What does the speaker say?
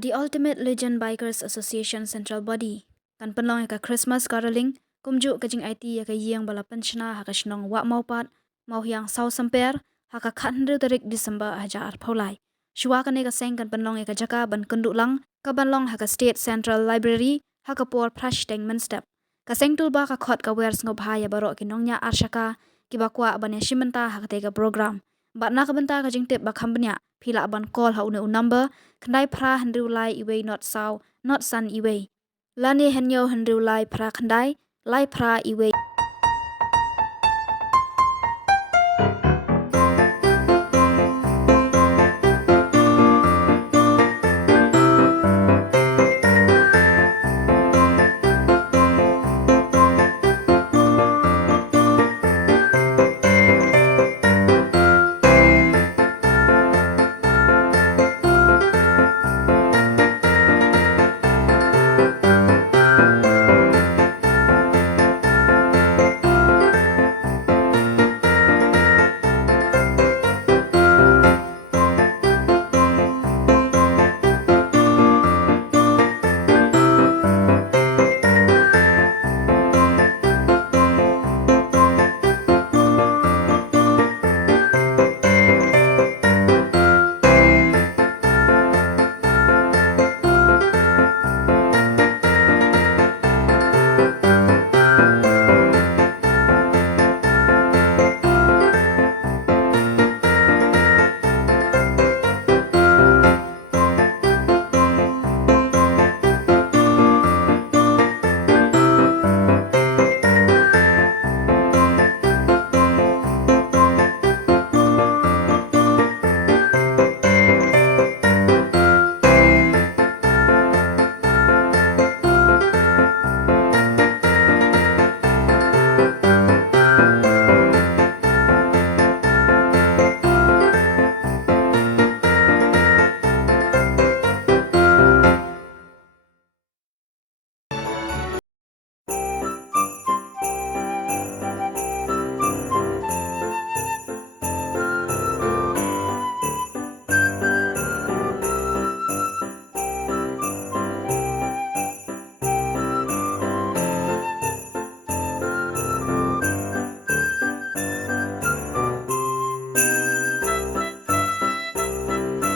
the Ultimate Legend Bikers Association Central Body. Kan penlong ka Christmas caroling, kumju kajing IT ka yeng bala penshna haka shnong wak maupat, mau hyang sau semper, haka khan Tarik December hajar paulai. Shua ka nega seng kan penlong ka jaka ban kunduk lang, ka banlong haka State Central Library, haka por prash deng menstep. Ka seng Tulba ka khot ka wers ngobhaya barok ki Nongñiah Ar-Shaka, Kiba Kwah ban shimenta haka tega program. Bat na ka Bynta ka jing tip ba khambnya, pila ban call ha une number, kandai pra handru lai iwe not sau, not san iwe. Lani henyo handru lai pra kandai, lai pra iwe.